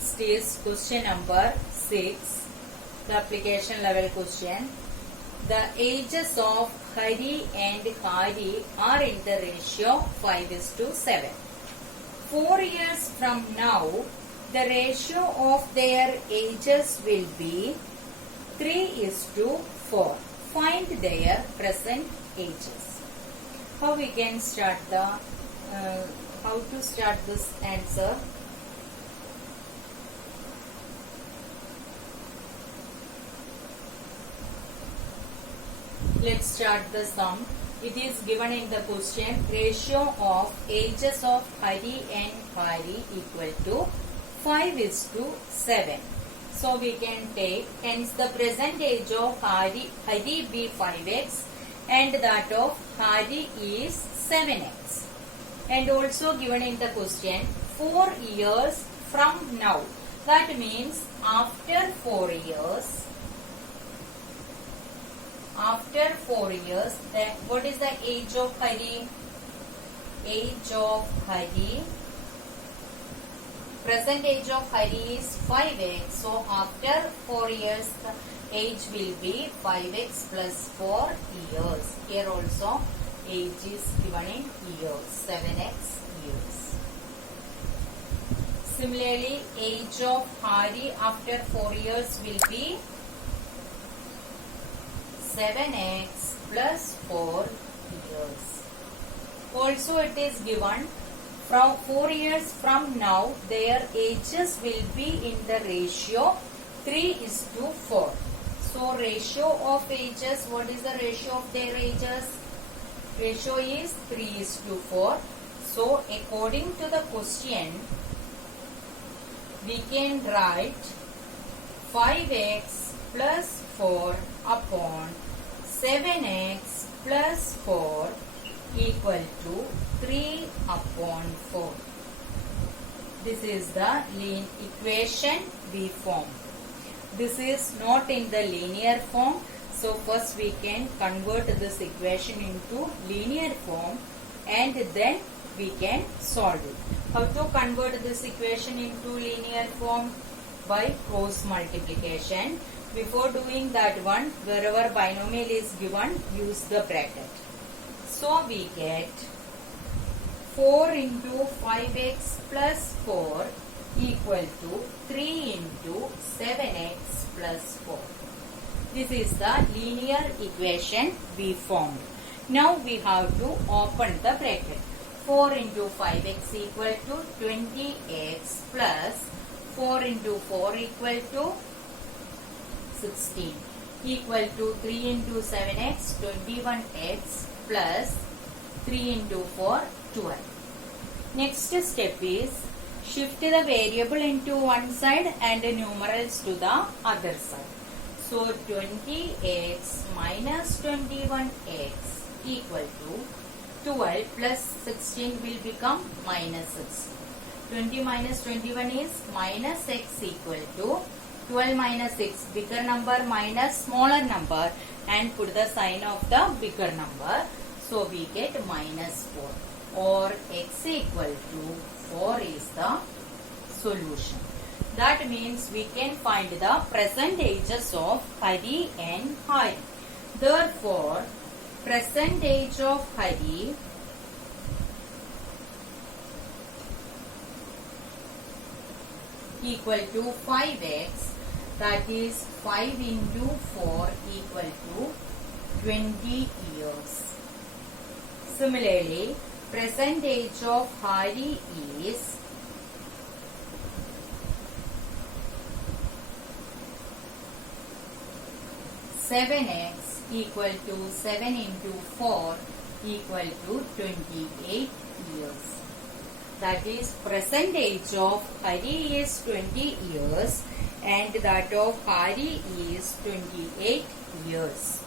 Next is question number 6, the application level question. The ages of Hari and Hari are in the ratio 5:7. 4 years from now, the ratio of their ages will be 3:4. Find their present ages. How we can start the how to start this answer? Let's start the sum. It is given in the question, ratio of ages of Hari and Hari equal to 5:7. So we can take, hence the present age of Hari be 5x and that of Hari is 7x. And also given in the question, 4 years from now. That means after 4 years. After 4 years, what is the age of Hari? Age of Hari. Present age of Hari is 5x. So after 4 years, the age will be 5x plus 4 years. Here also age is given in years, 7x years. Similarly, age of Hari after 4 years will be 7x plus 4 years. Also it is given from 4 years from now, their ages will be in the ratio 3:4. So ratio of ages, what is the ratio of their ages? Ratio is 3:4. So according to the question, we can write 5x plus 4 upon 7x plus 4 equal to 3 upon 4. This is the equation we formed. This is not in the linear form. So first we can convert this equation into linear form and then we can solve it. How to convert this equation into linear form? By cross multiplication. Before doing that one, wherever binomial is given, use the bracket. So we get 4 into 5x plus 4 equal to 3 into 7x plus 4. This is the linear equation we formed. Now we have to open the bracket. 4 into 5x equal to 20x plus 4 into 4 equal to 16 equal to 3 into 7x 21x plus 3 into 4 12. Next step is shift the variable into one side and numerals to the other side. So 20x minus 21x equal to 12 plus 16 will become minus 6. 20 minus 21 is minus x equal to 12 minus 6, bigger number minus smaller number and put the sign of the bigger number. So we get minus 4 or x equal to 4 is the solution. That means we can find the present ages of Hari and Hari. Therefore, present age of Hari equal to 5x, that is 5 into 4 equal to 20 years. Similarly, present age of Hari is 7x equal to 7 into 4 equal to 28 years. That is present age of Hari is 20 years and that of Hari is 28 years.